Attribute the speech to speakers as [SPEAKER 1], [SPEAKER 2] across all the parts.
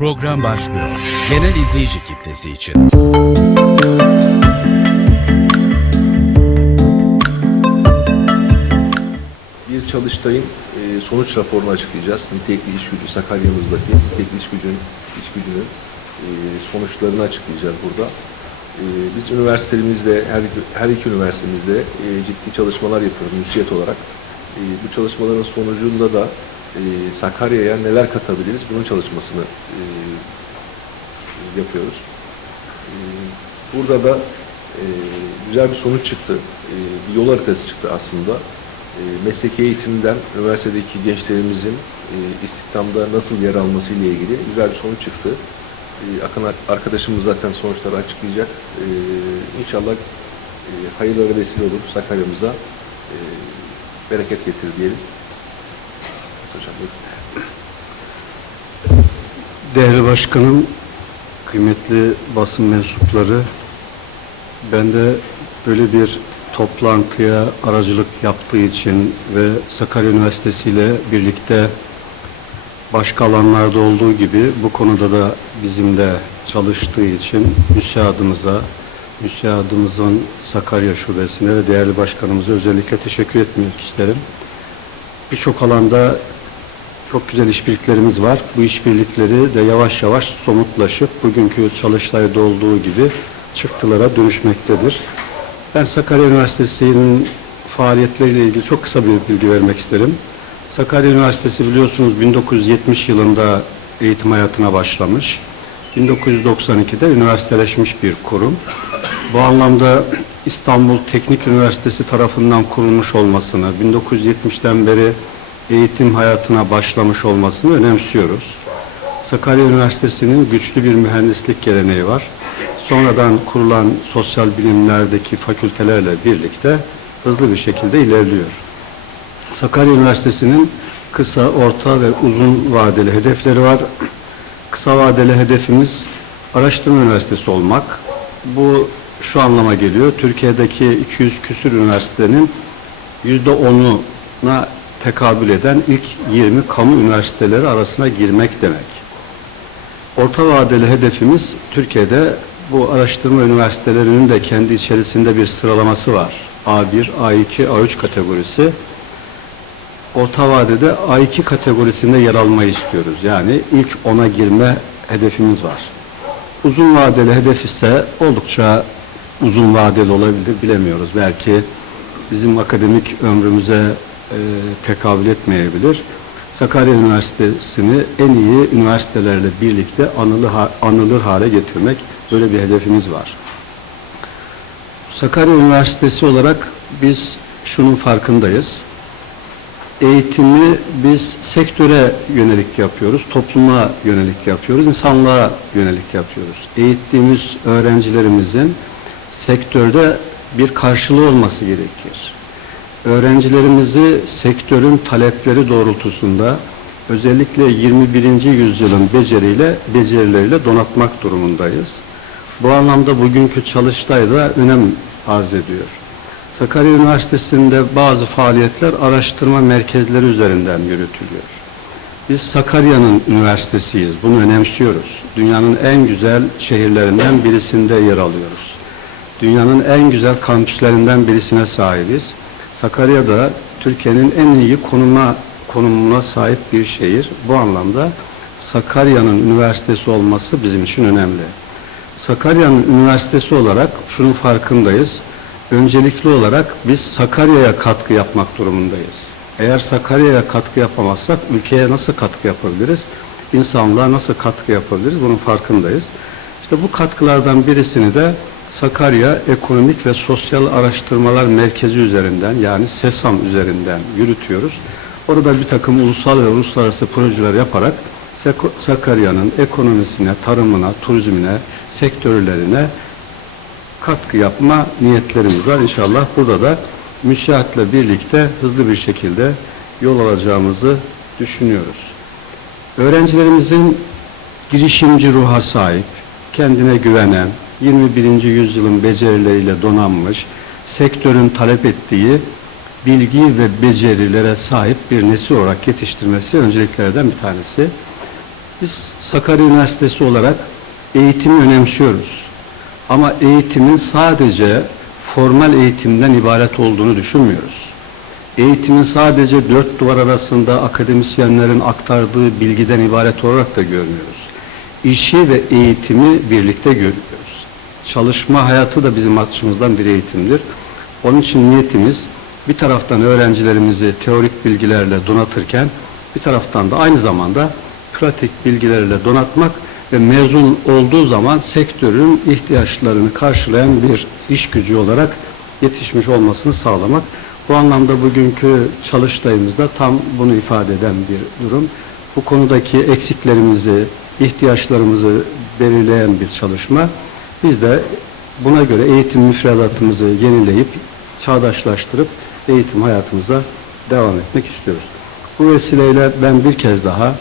[SPEAKER 1] Program başlıyor. Genel izleyici kitlesi için.
[SPEAKER 2] Bir çalıştayın e, sonuç raporunu açıklayacağız. Nitelikli iş gücü, Sakarya'mızdaki nitelikli iş gücün, iş gücünün e, sonuçlarını açıklayacağız burada. E, biz üniversitemizde, her, her iki üniversitemizde e, ciddi çalışmalar yapıyoruz müsiyet olarak. E, bu çalışmaların sonucunda da e, Sakarya'ya neler katabiliriz bunun çalışmasını e, yapıyoruz. E, burada da e, güzel bir sonuç çıktı. E, bir yol haritası çıktı aslında. E, mesleki eğitimden üniversitedeki gençlerimizin e, istihdamda nasıl yer alması ile ilgili güzel bir sonuç çıktı. Akın ar- arkadaşımız zaten sonuçları açıklayacak. E, inşallah e, hayırlara vesile olur Sakarya'mıza. Bereket getirir diyelim. Hocam.
[SPEAKER 3] Değerli başkanım, kıymetli basın mensupları, ben de böyle bir toplantıya aracılık yaptığı için ve Sakarya Üniversitesi ile birlikte başka alanlarda olduğu gibi bu konuda da bizimle çalıştığı için müsiadımıza, müsiadımızın Sakarya Şubesi'ne ve değerli başkanımıza özellikle teşekkür etmek isterim. Birçok alanda çok güzel işbirliklerimiz var. Bu işbirlikleri de yavaş yavaş somutlaşıp bugünkü çalıştayda olduğu gibi çıktılara dönüşmektedir. Ben Sakarya Üniversitesi'nin faaliyetleriyle ilgili çok kısa bir bilgi vermek isterim. Sakarya Üniversitesi biliyorsunuz 1970 yılında eğitim hayatına başlamış. 1992'de üniversiteleşmiş bir kurum. Bu anlamda İstanbul Teknik Üniversitesi tarafından kurulmuş olmasını, 1970'ten beri eğitim hayatına başlamış olmasını önemsiyoruz. Sakarya Üniversitesi'nin güçlü bir mühendislik geleneği var. Sonradan kurulan sosyal bilimlerdeki fakültelerle birlikte hızlı bir şekilde ilerliyor. Sakarya Üniversitesi'nin kısa, orta ve uzun vadeli hedefleri var. Kısa vadeli hedefimiz araştırma üniversitesi olmak. Bu şu anlama geliyor. Türkiye'deki 200 küsür üniversitenin %10'una tekabül eden ilk 20 kamu üniversiteleri arasına girmek demek. Orta vadeli hedefimiz Türkiye'de bu araştırma üniversitelerinin de kendi içerisinde bir sıralaması var. A1, A2, A3 kategorisi. Orta vadede A2 kategorisinde yer almayı istiyoruz. Yani ilk ona girme hedefimiz var. Uzun vadeli hedef ise oldukça uzun vadeli olabilir bilemiyoruz. Belki bizim akademik ömrümüze e, tekabül etmeyebilir. Sakarya Üniversitesi'ni en iyi üniversitelerle birlikte anılır, anılır hale getirmek böyle bir hedefimiz var. Sakarya Üniversitesi olarak biz şunun farkındayız. Eğitimi biz sektöre yönelik yapıyoruz, topluma yönelik yapıyoruz, insanlığa yönelik yapıyoruz. Eğittiğimiz öğrencilerimizin sektörde bir karşılığı olması gerekir. Öğrencilerimizi sektörün talepleri doğrultusunda özellikle 21. yüzyılın beceriyle, becerileriyle donatmak durumundayız. Bu anlamda bugünkü çalıştay da önem arz ediyor. Sakarya Üniversitesi'nde bazı faaliyetler araştırma merkezleri üzerinden yürütülüyor. Biz Sakarya'nın üniversitesiyiz. Bunu önemsiyoruz. Dünyanın en güzel şehirlerinden birisinde yer alıyoruz. Dünyanın en güzel kampüslerinden birisine sahibiz. Sakarya'da Türkiye'nin en iyi konuma konumuna sahip bir şehir. Bu anlamda Sakarya'nın üniversitesi olması bizim için önemli. Sakarya'nın üniversitesi olarak şunun farkındayız. Öncelikli olarak biz Sakarya'ya katkı yapmak durumundayız. Eğer Sakarya'ya katkı yapamazsak ülkeye nasıl katkı yapabiliriz? İnsanlığa nasıl katkı yapabiliriz? Bunun farkındayız. İşte bu katkılardan birisini de Sakarya Ekonomik ve Sosyal Araştırmalar Merkezi üzerinden yani SESAM üzerinden yürütüyoruz. Orada bir takım ulusal ve uluslararası projeler yaparak Sak- Sakarya'nın ekonomisine, tarımına, turizmine, sektörlerine katkı yapma niyetlerimiz var. İnşallah burada da müsiatle birlikte hızlı bir şekilde yol alacağımızı düşünüyoruz. Öğrencilerimizin girişimci ruha sahip, kendine güvenen, 21. yüzyılın becerileriyle donanmış, sektörün talep ettiği bilgi ve becerilere sahip bir nesil olarak yetiştirmesi önceliklerden bir tanesi. Biz Sakarya Üniversitesi olarak eğitimi önemsiyoruz. Ama eğitimin sadece formal eğitimden ibaret olduğunu düşünmüyoruz. Eğitimin sadece dört duvar arasında akademisyenlerin aktardığı bilgiden ibaret olarak da görmüyoruz. İşi ve eğitimi birlikte görüyoruz. Çalışma hayatı da bizim açımızdan bir eğitimdir. Onun için niyetimiz bir taraftan öğrencilerimizi teorik bilgilerle donatırken bir taraftan da aynı zamanda pratik bilgilerle donatmak ve mezun olduğu zaman sektörün ihtiyaçlarını karşılayan bir iş gücü olarak yetişmiş olmasını sağlamak. Bu anlamda bugünkü çalıştayımızda tam bunu ifade eden bir durum. Bu konudaki eksiklerimizi, ihtiyaçlarımızı belirleyen bir çalışma. Biz de buna göre eğitim müfredatımızı yenileyip, çağdaşlaştırıp eğitim hayatımıza devam etmek istiyoruz. Bu vesileyle ben bir kez daha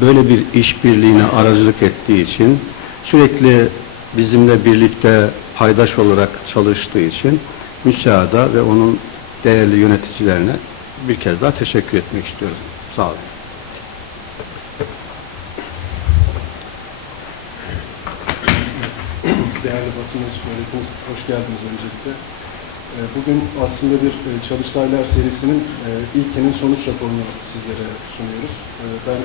[SPEAKER 3] böyle bir işbirliğine aracılık ettiği için, sürekli bizimle birlikte paydaş olarak çalıştığı için müsaada ve onun değerli yöneticilerine bir kez daha teşekkür etmek istiyorum. Sağ olun.
[SPEAKER 4] Değerli basın yönetiniz, hoş geldiniz öncelikle. Ee, Bugün aslında bir e, Çalıştaylar serisinin e, ilkinin sonuç raporunu sizlere sunuyoruz. Ee, Ben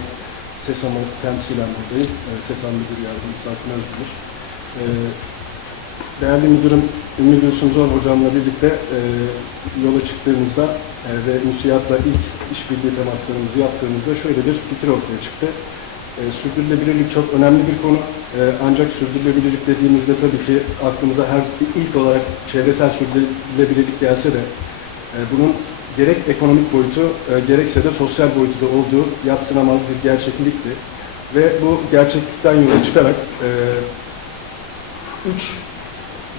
[SPEAKER 4] SESAM'ı temsilen buradayım. Ee, SESAM Müdür Yardımcısı Akın. Ee, Değerli müdürüm Ümmü Gülsüm Zor hocamla birlikte e, yola çıktığımızda ve müsiyatla ilk işbirliği temaslarımızı yaptığımızda şöyle bir fikir ortaya çıktı. E, sürdürülebilirlik çok önemli bir konu. E, ancak sürdürülebilirlik dediğimizde tabii ki aklımıza her ilk olarak çevresel sürdürülebilirlik gelse de e, bunun gerek ekonomik boyutu e, gerekse de sosyal boyutu da olduğu yatsınamaz bir gerçeklikti. Ve bu gerçeklikten yola çıkarak e, üç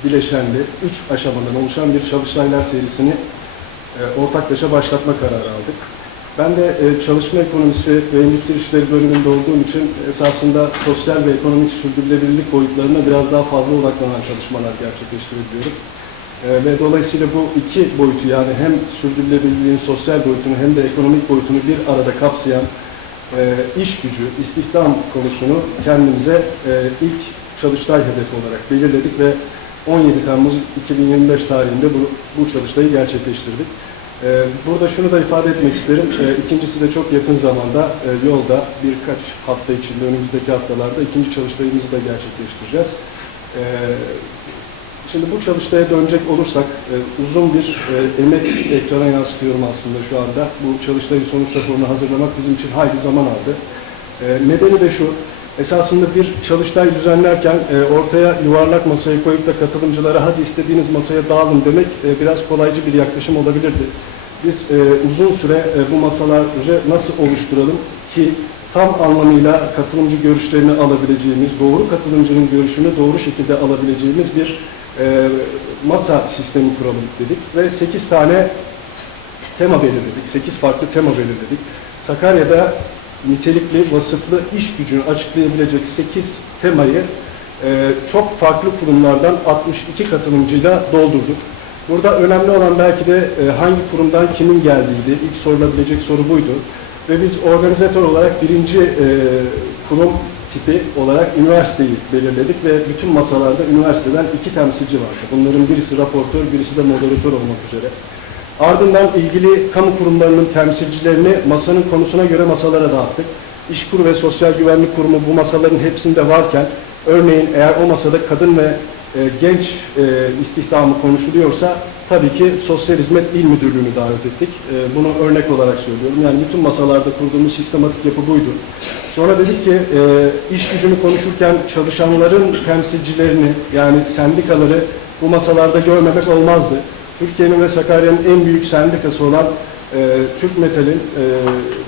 [SPEAKER 4] bileşenli, üç aşamadan oluşan bir çalıştaylar serisini e, ortaklaşa başlatma kararı aldık. Ben de e, çalışma ekonomisi ve endüstri ilişkileri bölümünde olduğum için esasında sosyal ve ekonomik sürdürülebilirlik boyutlarına biraz daha fazla odaklanan çalışmalar gerçekleştirebiliyorum. E, ve dolayısıyla bu iki boyutu yani hem sürdürülebilirliğin sosyal boyutunu hem de ekonomik boyutunu bir arada kapsayan e, iş gücü, istihdam konusunu kendimize e, ilk çalıştay hedefi olarak belirledik ve 17 Temmuz 2025 tarihinde bu, bu çalıştayı gerçekleştirdik. Ee, Burada şunu da ifade etmek isterim. Ee, İkincisi de çok yakın zamanda e, yolda birkaç hafta içinde önümüzdeki haftalarda ikinci çalıştayımızı da gerçekleştireceğiz. Ee, Şimdi bu çalıştaya dönecek olursak e, uzun bir e, emek ekrana yansıtıyorum aslında şu anda. Bu çalıştayın sonuç raporunu hazırlamak bizim için hayli zaman aldı. Nedeni de şu, esasında bir çalıştay düzenlerken e, ortaya yuvarlak masayı koyup da katılımcılara hadi istediğiniz masaya dağılın demek e, biraz kolaycı bir yaklaşım olabilirdi. Biz e, uzun süre e, bu masaları nasıl oluşturalım ki tam anlamıyla katılımcı görüşlerini alabileceğimiz, doğru katılımcının görüşünü doğru şekilde alabileceğimiz bir e, masa sistemi kuralım dedik ve 8 tane tema belirledik. 8 farklı tema belirledik. Sakarya'da nitelikli, vasıflı iş gücünü açıklayabilecek 8 temayı e, çok farklı kurumlardan 62 katılımcıyla doldurduk. Burada önemli olan belki de e, hangi kurumdan kimin geldiğiydi. İlk sorulabilecek soru buydu. Ve biz organizatör olarak birinci e, kurum tipi olarak üniversiteyi belirledik ve bütün masalarda üniversiteden iki temsilci vardı. Bunların birisi raportör, birisi de moderatör olmak üzere. Ardından ilgili kamu kurumlarının temsilcilerini masanın konusuna göre masalara dağıttık. İşkur ve Sosyal Güvenlik Kurumu bu masaların hepsinde varken, örneğin eğer o masada kadın ve e, genç e, istihdamı konuşuluyorsa tabii ki Sosyal Hizmet İl Müdürlüğü'nü davet ettik. E, bunu örnek olarak söylüyorum. Yani bütün masalarda kurduğumuz sistematik yapı buydu. Sonra dedik ki e, iş gücünü konuşurken çalışanların temsilcilerini yani sendikaları bu masalarda görmemek olmazdı. Türkiye'nin ve Sakarya'nın en büyük sendikası olan e, Türk Metal'in e,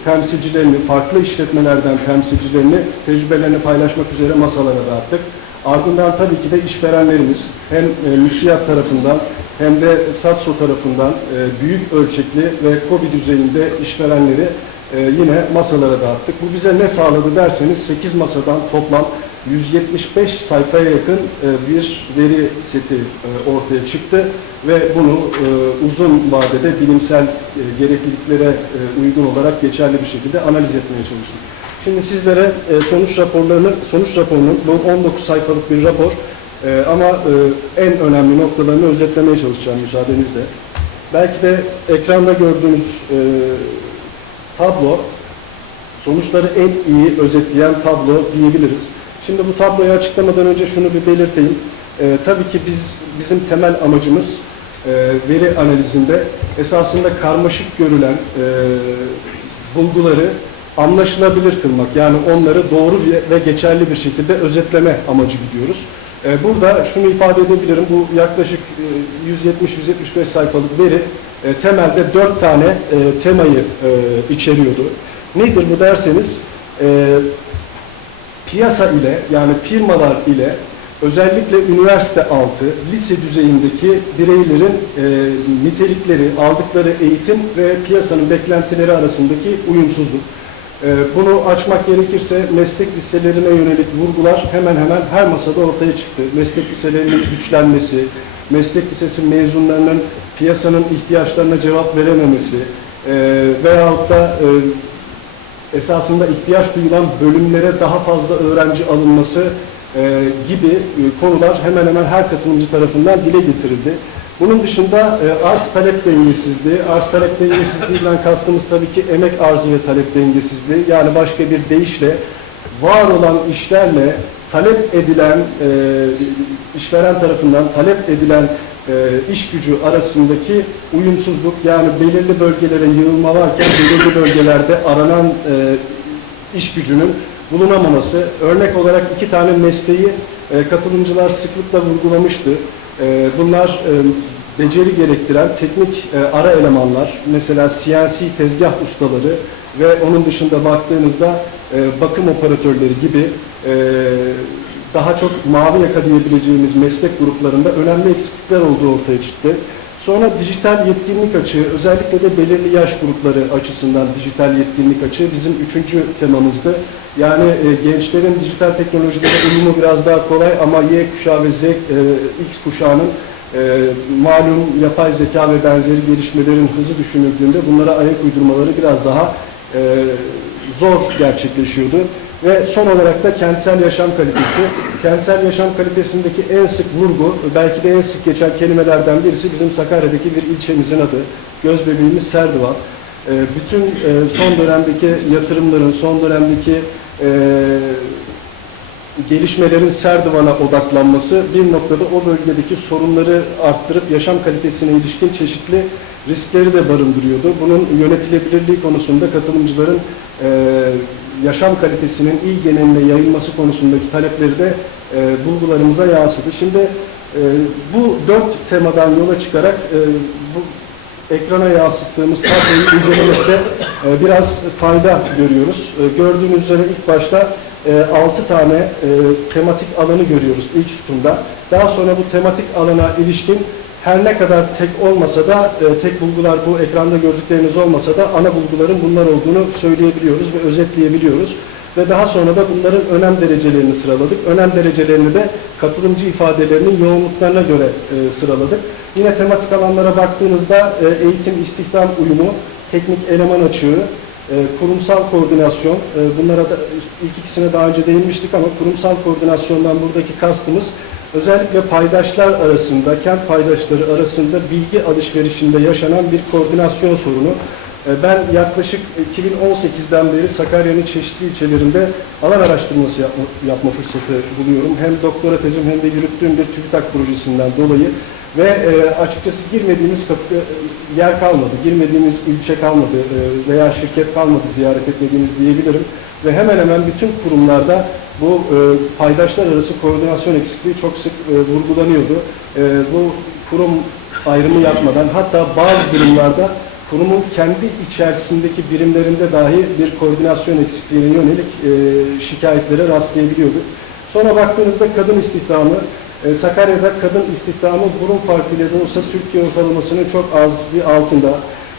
[SPEAKER 4] temsilcilerini, farklı işletmelerden temsilcilerini, tecrübelerini paylaşmak üzere masalara dağıttık. Ardından tabii ki de işverenlerimiz hem e, müsiyat tarafından hem de SATSO tarafından e, büyük ölçekli ve COBİ düzeyinde işverenleri e, yine masalara dağıttık. Bu bize ne sağladı derseniz 8 masadan toplam 175 sayfaya yakın e, bir veri seti e, ortaya çıktı ve bunu e, uzun vadede bilimsel gerekliliklere uygun olarak geçerli bir şekilde analiz etmeye çalıştık. Şimdi sizlere sonuç raporlarını, sonuç raporunun bu 19 sayfalık bir rapor ama en önemli noktalarını özetlemeye çalışacağım müsaadenizle. Belki de ekranda gördüğünüz tablo sonuçları en iyi özetleyen tablo diyebiliriz. Şimdi bu tabloyu açıklamadan önce şunu bir belirteyim. Ee, tabii ki biz bizim temel amacımız e, veri analizinde esasında karmaşık görülen e, bulguları anlaşılabilir kılmak. Yani onları doğru ve- geçerli bir şekilde özetleme amacı gidiyoruz. Ee, burada şunu ifade edebilirim. Bu yaklaşık e, 170-175 sayfalık veri e, temelde dört tane e, temayı e, içeriyordu. Nedir bu derseniz e, piyasa ile yani firmalar ile özellikle üniversite altı, lise düzeyindeki bireylerin e, nitelikleri, aldıkları eğitim ve piyasanın beklentileri arasındaki uyumsuzluk. E, bunu açmak gerekirse meslek liselerine yönelik vurgular hemen hemen her masada ortaya çıktı. Meslek liselerinin güçlenmesi, meslek lisesi mezunlarının piyasanın ihtiyaçlarına cevap verememesi e, veyahut da e, esasında ihtiyaç duyulan bölümlere daha fazla öğrenci alınması e, gibi e, konular hemen hemen her katılımcı tarafından dile getirildi. Bunun dışında e, arz talep dengesizliği, arz talep dengesizliğinden kastımız tabii ki emek arzı ve talep dengesizliği. Yani başka bir deyişle var olan işlerle talep edilen, e, işveren tarafından talep edilen e, iş gücü arasındaki uyumsuzluk yani belirli bölgelere yığılma varken belirli bölgelerde aranan e, iş gücünün bulunamaması. Örnek olarak iki tane mesleği e, katılımcılar sıklıkla vurgulamıştı. E, bunlar e, beceri gerektiren teknik e, ara elemanlar, mesela CNC tezgah ustaları ve onun dışında baktığınızda e, bakım operatörleri gibi e, daha çok mavi yaka diyebileceğimiz meslek gruplarında önemli eksiklikler olduğu ortaya çıktı. Sonra dijital yetkinlik açığı, özellikle de belirli yaş grupları açısından dijital yetkinlik açığı bizim üçüncü temamızdı. Yani e, gençlerin dijital teknolojilere uyumu biraz daha kolay ama Y kuşağı ve Z, e, X kuşağının e, malum yapay zeka ve benzeri gelişmelerin hızı düşünüldüğünde bunlara ayak uydurmaları biraz daha e, zor gerçekleşiyordu. Ve son olarak da kentsel yaşam kalitesi. Kentsel yaşam kalitesindeki en sık vurgu, belki de en sık geçen kelimelerden birisi bizim Sakarya'daki bir ilçemizin adı. Gözbebeğimiz Serdivan. E, bütün e, son dönemdeki yatırımların, son dönemdeki e, gelişmelerin Serdivan'a odaklanması bir noktada o bölgedeki sorunları arttırıp yaşam kalitesine ilişkin çeşitli riskleri de barındırıyordu. Bunun yönetilebilirliği konusunda katılımcıların e, yaşam kalitesinin il geneline yayılması konusundaki talepleri de e, bulgularımıza yansıdı. Şimdi e, bu dört temadan yola çıkarak e, bu ekrana yansıttığımız tabloyu incelemekte e, biraz fayda görüyoruz. E, gördüğünüz üzere ilk başta 6 tane e, tematik alanı görüyoruz ilk sütunda. Daha sonra bu tematik alana ilişkin her ne kadar tek olmasa da, e, tek bulgular bu ekranda gördükleriniz olmasa da ana bulguların bunlar olduğunu söyleyebiliyoruz ve özetleyebiliyoruz. Ve daha sonra da bunların önem derecelerini sıraladık. Önem derecelerini de katılımcı ifadelerinin yoğunluklarına göre e, sıraladık. Yine tematik alanlara baktığınızda e, eğitim istihdam uyumu, teknik eleman açığı, e, kurumsal koordinasyon, e, bunlara da ilk ikisine daha önce değinmiştik ama kurumsal koordinasyondan buradaki kastımız özellikle paydaşlar arasında, kent paydaşları arasında bilgi alışverişinde yaşanan bir koordinasyon sorunu. E, Ben yaklaşık 2018'den beri Sakarya'nın çeşitli ilçelerinde alan araştırması yapma, yapma fırsatı buluyorum. Hem doktora tezim hem de yürüttüğüm bir TÜBİTAK projesinden dolayı ve e, açıkçası girmediğimiz kapı, e, yer kalmadı, girmediğimiz ilçe kalmadı e, veya şirket kalmadı ziyaret etmediğimiz diyebilirim. Ve hemen hemen bütün kurumlarda bu e, paydaşlar arası koordinasyon eksikliği çok sık e, vurgulanıyordu. E, bu kurum ayrımı yapmadan hatta bazı durumlarda kurumun kendi içerisindeki birimlerinde dahi bir koordinasyon eksikliğine yönelik e, şikayetlere rastlayabiliyorduk. Sonra baktığınızda kadın istihdamı, e, Sakarya'da kadın istihdamı burun farkıyla da olsa Türkiye ortalamasının çok az bir altında.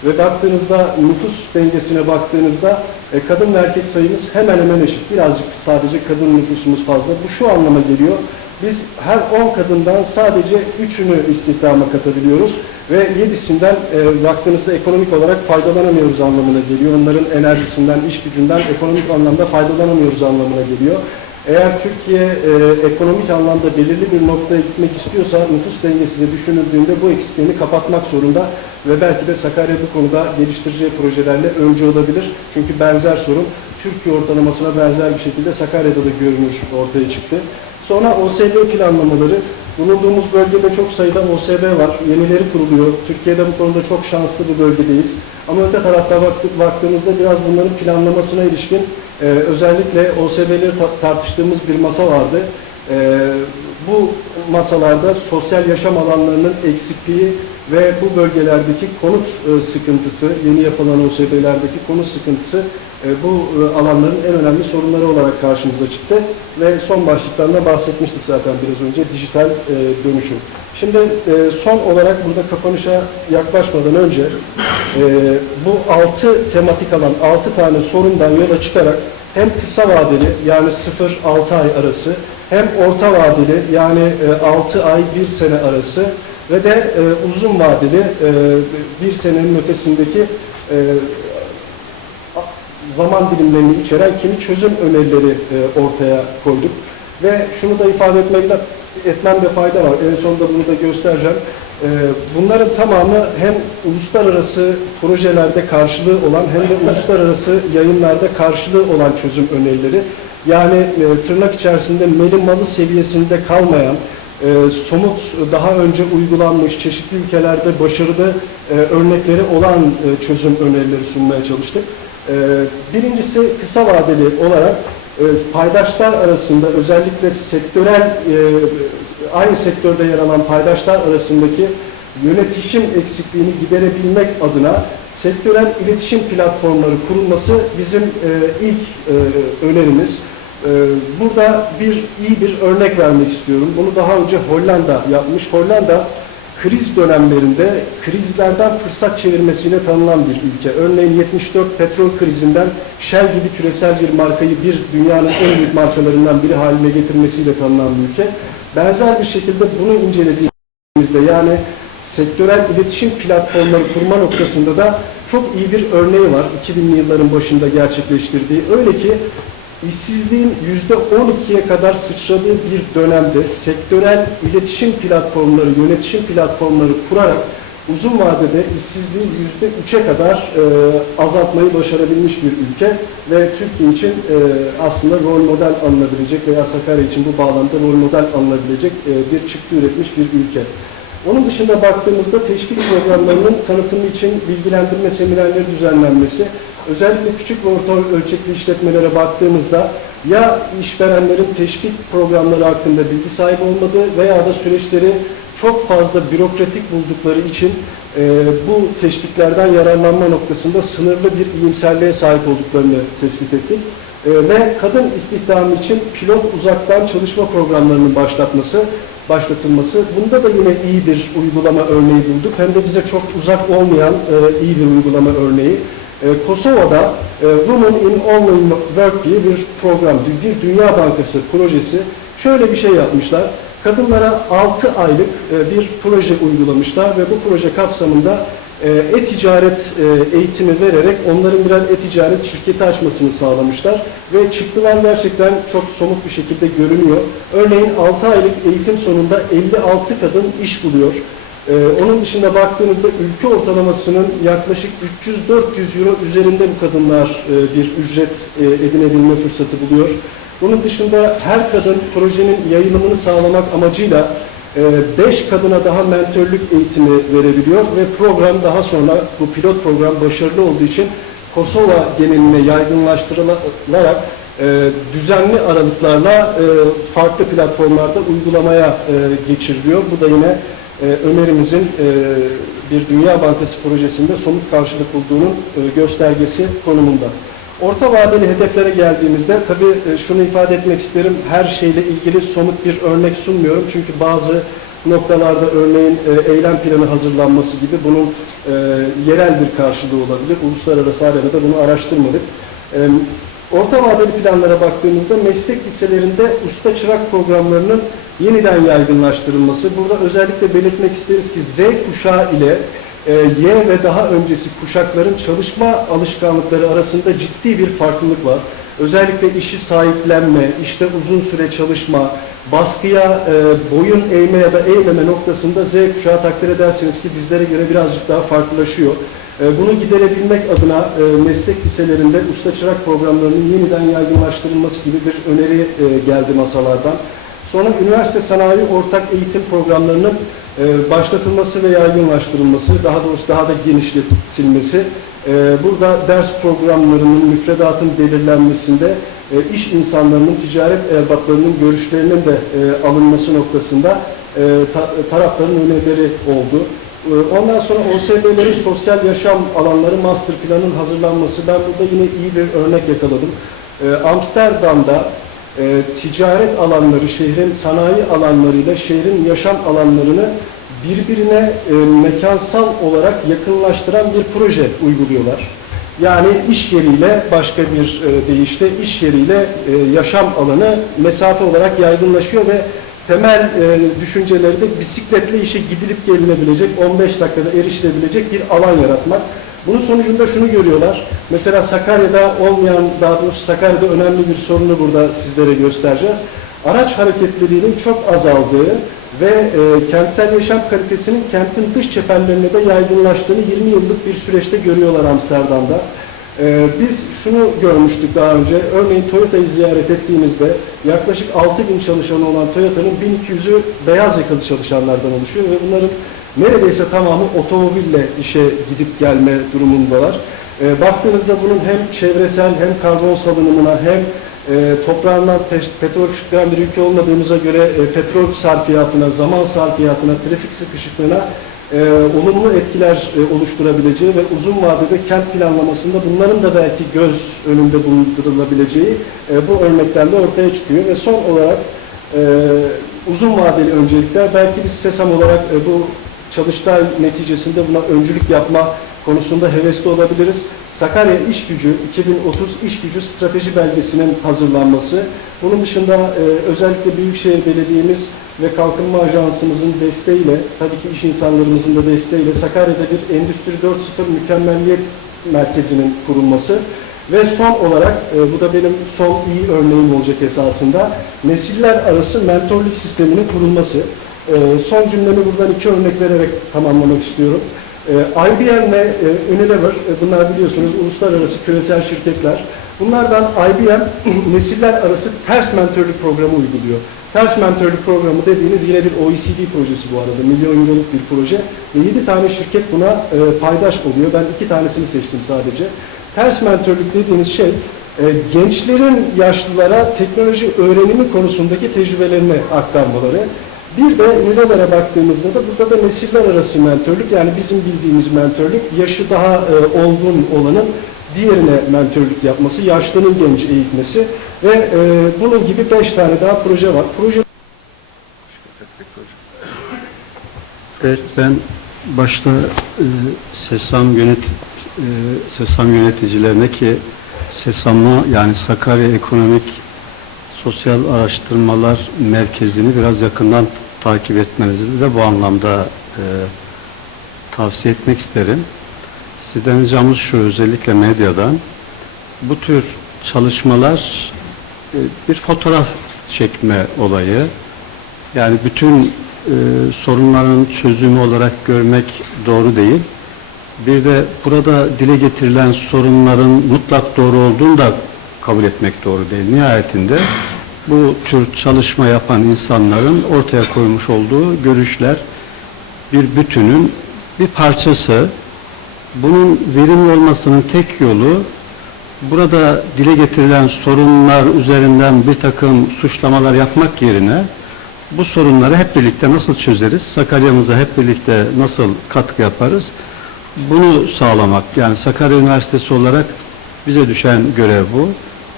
[SPEAKER 4] Ve baktığınızda nüfus dengesine baktığınızda e, kadın ve erkek sayımız hemen hemen eşit. Birazcık sadece kadın nüfusumuz fazla. Bu şu anlama geliyor. Biz her 10 kadından sadece 3'ünü istihdama katabiliyoruz ve 7'sinden e, baktığınızda ekonomik olarak faydalanamıyoruz anlamına geliyor. Onların enerjisinden, iş gücünden ekonomik anlamda faydalanamıyoruz anlamına geliyor. Eğer Türkiye e, ekonomik anlamda belirli bir noktaya gitmek istiyorsa nüfus dengesi de düşünüldüğünde bu eksikliğini kapatmak zorunda ve belki de Sakarya bu konuda geliştireceği projelerle öncü olabilir. Çünkü benzer sorun Türkiye ortalamasına benzer bir şekilde Sakarya'da da görünür ortaya çıktı. Sonra OSB planlamaları. Bulunduğumuz bölgede çok sayıda OSB var. Yenileri kuruluyor. Türkiye'de bu konuda çok şanslı bir bölgedeyiz. Ama öte tarafta baktığımızda biraz bunların planlamasına ilişkin e, özellikle OSB'leri ta- tartıştığımız bir masa vardı. E, bu masalarda sosyal yaşam alanlarının eksikliği ve bu bölgelerdeki konut e, sıkıntısı, yeni yapılan OSB'lerdeki konut sıkıntısı e, bu e, alanların en önemli sorunları olarak karşımıza çıktı. Ve son başlıktan da bahsetmiştik zaten biraz önce, dijital dönüşüm. Şimdi son olarak burada kapanışa yaklaşmadan önce bu altı tematik alan, altı tane sorundan yola çıkarak hem kısa vadeli yani 0-6 ay arası hem orta vadeli yani 6 ay 1 sene arası ve de e, uzun vadeli e, bir senenin ötesindeki e, zaman dilimlerini içeren kimi çözüm önerileri e, ortaya koyduk. Ve şunu da ifade etmekte, etmemde fayda var. En sonunda bunu da göstereceğim. E, bunların tamamı hem uluslararası projelerde karşılığı olan hem de uluslararası yayınlarda karşılığı olan çözüm önerileri. Yani e, tırnak içerisinde meli malı seviyesinde kalmayan, e, somut daha önce uygulanmış çeşitli ülkelerde başarılı e, örnekleri olan e, çözüm önerileri sunmaya çalıştık. E, birincisi kısa vadeli olarak e, paydaşlar arasında özellikle sektörel e, aynı sektörde yer alan paydaşlar arasındaki yönetişim eksikliğini giderebilmek adına sektörel iletişim platformları kurulması bizim e, ilk e, önerimiz. Ee, Burada bir iyi bir örnek vermek istiyorum. Bunu daha önce Hollanda yapmış. Hollanda kriz dönemlerinde krizlerden fırsat çevirmesiyle tanınan bir ülke. Örneğin 74 petrol krizinden Shell gibi küresel bir markayı bir dünyanın en büyük markalarından biri haline getirmesiyle tanınan bir ülke. Benzer bir şekilde bunu incelediğimizde yani sektörel iletişim platformları kurma noktasında da çok iyi bir örneği var. 2000'li yılların başında gerçekleştirdiği. Öyle ki işsizliğin %12'ye kadar sıçradığı bir dönemde sektörel iletişim platformları, yönetişim platformları kurarak uzun vadede işsizliği %3'e kadar e, azaltmayı başarabilmiş bir ülke ve Türkiye için e, aslında rol model alınabilecek veya Sakarya için bu bağlamda rol model alınabilecek e, bir çıktı üretmiş bir ülke. Onun dışında baktığımızda teşvik programlarının tanıtımı için bilgilendirme seminerleri düzenlenmesi, özellikle küçük ve orta ölçekli işletmelere baktığımızda ya işverenlerin teşvik programları hakkında bilgi sahibi olmadığı veya da süreçleri çok fazla bürokratik buldukları için e, bu teşviklerden yararlanma noktasında sınırlı bir iyimserliğe sahip olduklarını tespit ettik. E, ve kadın istihdamı için pilot uzaktan çalışma programlarının başlatması, başlatılması. Bunda da yine iyi bir uygulama örneği bulduk. Hem de bize çok uzak olmayan e, iyi bir uygulama örneği. E, Kosova'da e, Women in Online Work diye bir program, bir Dünya Bankası projesi. Şöyle bir şey yapmışlar. Kadınlara 6 aylık e, bir proje uygulamışlar ve bu proje kapsamında e-ticaret e, eğitimi vererek onların birer e-ticaret şirketi açmasını sağlamışlar ve çıktılar gerçekten çok somut bir şekilde görünüyor. Örneğin 6 aylık eğitim sonunda 56 kadın iş buluyor. Ee, onun dışında baktığınızda ülke ortalamasının yaklaşık 300-400 euro üzerinde bu kadınlar e, bir ücret e, edinebilme fırsatı buluyor. Bunun dışında her kadın projenin yayılımını sağlamak amacıyla 5 kadına daha mentörlük eğitimi verebiliyor ve program daha sonra bu pilot program başarılı olduğu için Kosova geneline yaygınlaştırılarak e, düzenli aralıklarla e, farklı platformlarda uygulamaya e, geçiriliyor. Bu da yine önerimizin e, bir Dünya Bankası projesinde somut karşılık bulduğunun göstergesi konumunda. Orta vadeli hedeflere geldiğimizde tabii e, şunu ifade etmek isterim. Her şeyle ilgili somut bir örnek sunmuyorum. Çünkü bazı noktalarda örneğin e, eylem planı hazırlanması gibi bunun e, yerel bir karşılığı olabilir. Uluslararası arenada bunu araştırmadık. Orta vadeli planlara baktığımızda meslek liselerinde usta çırak programlarının yeniden yaygınlaştırılması. Burada özellikle belirtmek isteriz ki Z kuşağı ile e, Y ve daha öncesi kuşakların çalışma alışkanlıkları arasında ciddi bir farklılık var. Özellikle işi sahiplenme, işte uzun süre çalışma, baskıya e, boyun eğme ya da eğmeme noktasında Z kuşağı takdir edersiniz ki bizlere göre birazcık daha farklılaşıyor. E, bunu giderebilmek adına e, meslek liselerinde usta çırak programlarının yeniden yaygınlaştırılması gibi bir öneri geldi masalardan. Sonra üniversite sanayi ortak eğitim programlarının e, başlatılması ve yaygınlaştırılması, daha doğrusu daha da genişletilmesi, e, burada ders programlarının, müfredatın belirlenmesinde e, iş insanlarının, ticaret erbatlarının görüşlerinin de e, alınması noktasında e, ta- tarafların önerileri oldu. E, Ondan sonra OSB'lerin sosyal yaşam alanları master planın hazırlanması. Ben burada yine iyi bir örnek yakaladım. Amsterdam'da e, ticaret alanları, şehrin sanayi alanlarıyla şehrin yaşam alanlarını birbirine e, mekansal olarak yakınlaştıran bir proje uyguluyorlar. Yani iş yeriyle başka bir e, deyişle iş yeriyle e, yaşam alanı mesafe olarak yaygınlaşıyor ve temel e, düşünceleri de bisikletle işe gidilip gelinebilecek, 15 dakikada erişilebilecek bir alan yaratmak. Bunun sonucunda şunu görüyorlar. Mesela Sakarya'da olmayan, daha doğrusu Sakarya'da önemli bir sorunu burada sizlere göstereceğiz. Araç hareketlerinin çok azaldığı ve e, kentsel yaşam kalitesinin kentin dış cephelerine de yaygınlaştığını 20 yıllık bir süreçte görüyorlar Amsterdam'da. E, biz şunu görmüştük daha önce. Örneğin Toyota'yı ziyaret ettiğimizde yaklaşık 6 bin çalışanı olan Toyota'nın 1200'ü beyaz yakalı çalışanlardan oluşuyor ve bunların neredeyse tamamı otomobille işe gidip gelme durumundalar. E, baktığınızda bunun hem çevresel hem karbon salınımına hem e, toprağından pe- petrol çıkan bir ülke olmadığımıza göre e, petrol sarfiyatına, zaman sarfiyatına, trafik sıkışıklığına e, olumlu etkiler e, oluşturabileceği ve uzun vadede kent planlamasında bunların da belki göz önünde bulundurulabileceği e, bu örneklerle ortaya çıkıyor ve son olarak e, uzun vadeli öncelikler belki biz SESAM olarak e, bu çalıştay neticesinde buna öncülük yapma konusunda hevesli olabiliriz. Sakarya İş Gücü 2030 İş Gücü Strateji Belgesi'nin hazırlanması. Bunun dışında e, özellikle Büyükşehir Belediye'miz ve Kalkınma Ajansımızın desteğiyle, tabii ki iş insanlarımızın da desteğiyle Sakarya'da bir Endüstri 4.0 Mükemmelliyet Merkezi'nin kurulması ve son olarak, e, bu da benim son iyi örneğim olacak esasında, nesiller arası mentorluk sisteminin kurulması. E, son cümlemi buradan iki örnek vererek tamamlamak istiyorum. E, IBM ve e, Unilever, e, bunlar biliyorsunuz uluslararası küresel şirketler. Bunlardan IBM nesiller arası ters mentörlük programı uyguluyor. Ters mentörlük programı dediğiniz yine bir OECD projesi bu arada. Milyon euroluk bir proje. Ve 7 tane şirket buna e, paydaş oluyor. Ben iki tanesini seçtim sadece. Ters mentörlük dediğiniz şey gençlerin yaşlılara teknoloji öğrenimi konusundaki tecrübelerini aktarmaları. Bir de Unilever'e baktığımızda da burada da nesiller arası mentörlük yani bizim bildiğimiz mentörlük yaşı daha e, olgun olanın diğerine mentörlük yapması, yaşlının genç eğitmesi ve e, bunun gibi beş tane daha proje var. Proje
[SPEAKER 3] Evet ben başta e, SESAM yönet e, SESAM yöneticilerine ki SESAM'a yani Sakarya Ekonomik Sosyal Araştırmalar Merkezi'ni biraz yakından takip etmenizi de bu anlamda e, tavsiye etmek isterim. Sizden ricamız şu özellikle medyadan bu tür çalışmalar e, bir fotoğraf çekme olayı yani bütün e, sorunların çözümü olarak görmek doğru değil. Bir de burada dile getirilen sorunların mutlak doğru olduğunu da kabul etmek doğru değil. Nihayetinde bu tür çalışma yapan insanların ortaya koymuş olduğu görüşler bir bütünün bir parçası. Bunun verimli olmasının tek yolu burada dile getirilen sorunlar üzerinden bir takım suçlamalar yapmak yerine bu sorunları hep birlikte nasıl çözeriz, Sakarya'mıza hep birlikte nasıl katkı yaparız, bunu sağlamak. Yani Sakarya Üniversitesi olarak bize düşen görev bu.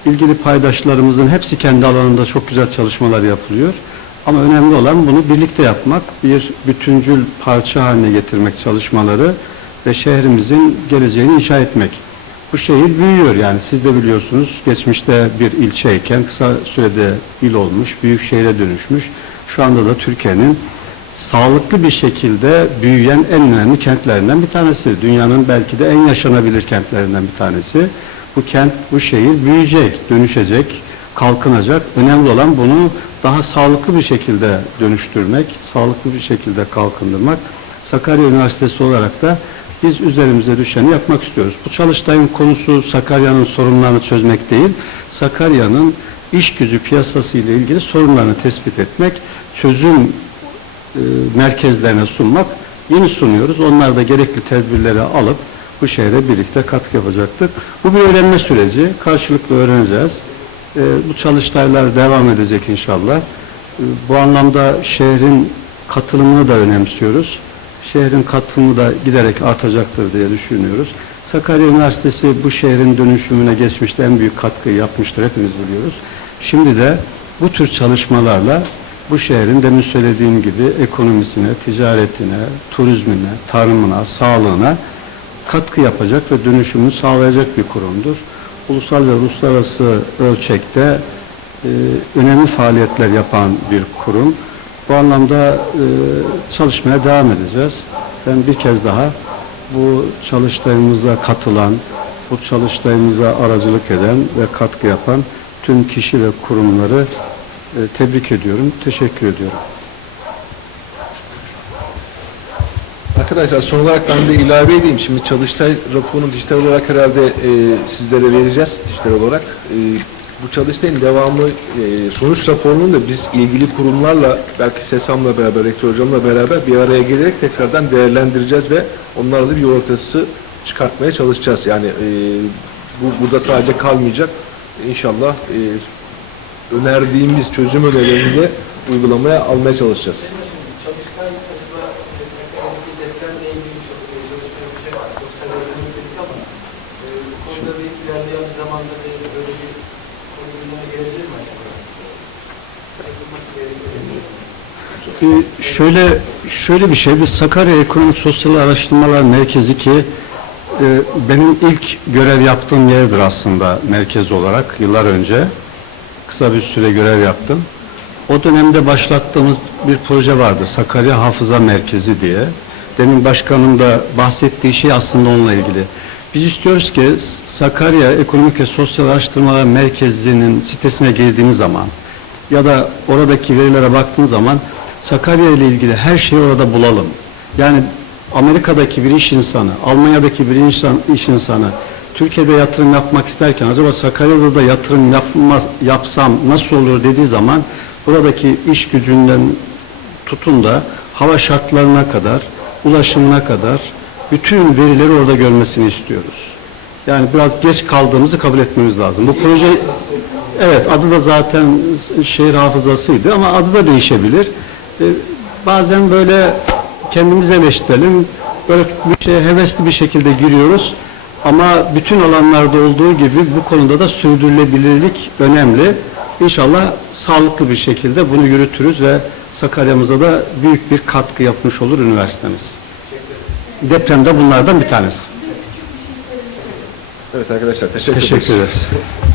[SPEAKER 3] İlgili paydaşlarımızın hepsi kendi alanında çok güzel çalışmalar yapılıyor. Ama önemli olan bunu birlikte yapmak, bir bütüncül parça haline getirmek çalışmaları ve şehrimizin geleceğini inşa etmek. bu şehir büyüyor yani siz de biliyorsunuz geçmişte bir ilçeyken kısa sürede il olmuş, büyük şehre dönüşmüş. Şu anda da Türkiye'nin sağlıklı bir şekilde büyüyen en önemli kentlerinden bir tanesi. Dünyanın belki de en yaşanabilir kentlerinden bir tanesi. Bu kent, bu şehir büyüyecek, dönüşecek, kalkınacak. Önemli olan bunu daha sağlıklı bir şekilde dönüştürmek, sağlıklı bir şekilde kalkındırmak. Sakarya Üniversitesi olarak da biz üzerimize düşeni yapmak istiyoruz. Bu çalıştayın konusu Sakarya'nın sorunlarını çözmek değil, Sakarya'nın iş gücü piyasası ile ilgili sorunlarını tespit etmek, çözüm e, merkezlerine sunmak. Yeni sunuyoruz. Onlar da gerekli tedbirleri alıp bu şehre birlikte katkı yapacaktır. Bu bir öğrenme süreci. Karşılıklı öğreneceğiz. E, bu çalıştaylar devam edecek inşallah. E, bu anlamda şehrin katılımını da önemsiyoruz. Şehrin katılımı da giderek artacaktır diye düşünüyoruz. Sakarya Üniversitesi bu şehrin dönüşümüne geçmişte en büyük katkıyı yapmıştır. Hepimiz biliyoruz. Şimdi de bu tür çalışmalarla bu şehrin demin söylediğim gibi ekonomisine, ticaretine, turizmine, tarımına, sağlığına katkı yapacak ve dönüşümünü sağlayacak bir kurumdur. Ulusal ve uluslararası ölçekte e, önemli faaliyetler yapan bir kurum. Bu anlamda e, çalışmaya devam edeceğiz. Ben bir kez daha bu çalıştayımıza katılan, bu çalıştayımıza aracılık eden ve katkı yapan tüm kişi ve kurumları e, tebrik ediyorum, teşekkür ediyorum.
[SPEAKER 2] Arkadaşlar son olarak ben de ilave edeyim. Şimdi çalıştay raporunu dijital olarak herhalde e, sizlere vereceğiz dijital olarak. E, bu çalıştayın devamı e, sonuç raporunu da biz ilgili kurumlarla belki SESAM'la beraber, Rektör Hocam'la beraber bir araya gelerek tekrardan değerlendireceğiz ve onlarla bir yol ortası çıkartmaya çalışacağız. Yani e, bu burada sadece kalmayacak. İnşallah e, önerdiğimiz çözüm önerilerini de uygulamaya almaya çalışacağız.
[SPEAKER 5] Çalıştay acaba desteklerindeki depremle ilgili çok e, çalışma yapacak var. Sosyal öğrenim dedik ama e, bu konuda bir ilerleyen bir zamanda bir böyle bir konu gelebilir mi acaba?
[SPEAKER 3] Şöyle şöyle bir şey, biz Sakarya Ekonomik Sosyal Araştırmalar Merkezi ki e, benim ilk görev yaptığım yerdir aslında merkez olarak yıllar önce. Kısa bir süre görev yaptım. O dönemde başlattığımız bir proje vardı, Sakarya Hafıza Merkezi diye. Demin başkanım da bahsettiği şey aslında onunla ilgili. Biz istiyoruz ki Sakarya Ekonomik ve Sosyal Araştırmalar Merkezi'nin sitesine girdiğiniz zaman ya da oradaki verilere baktığın zaman Sakarya ile ilgili her şeyi orada bulalım. Yani Amerika'daki bir iş insanı, Almanya'daki bir insan, iş insanı Türkiye'de yatırım yapmak isterken acaba Sakarya'da da yatırım yapma, yapsam nasıl olur dediği zaman buradaki iş gücünden tutun da hava şartlarına kadar, ulaşımına kadar bütün verileri orada görmesini istiyoruz. Yani biraz geç kaldığımızı kabul etmemiz lazım. Bu proje evet adı da zaten şehir hafızasıydı ama adı da değişebilir. Ee, bazen böyle kendimizi eleştirelim. Böyle bir şeye hevesli bir şekilde giriyoruz. Ama bütün alanlarda olduğu gibi bu konuda da sürdürülebilirlik önemli. İnşallah sağlıklı bir şekilde bunu yürütürüz ve Sakarya'mıza da büyük bir katkı yapmış olur üniversitemiz. Depremde bunlardan bir tanesi.
[SPEAKER 2] Evet arkadaşlar teşekkür,
[SPEAKER 3] Teşekkür
[SPEAKER 2] ederiz.
[SPEAKER 3] ederiz.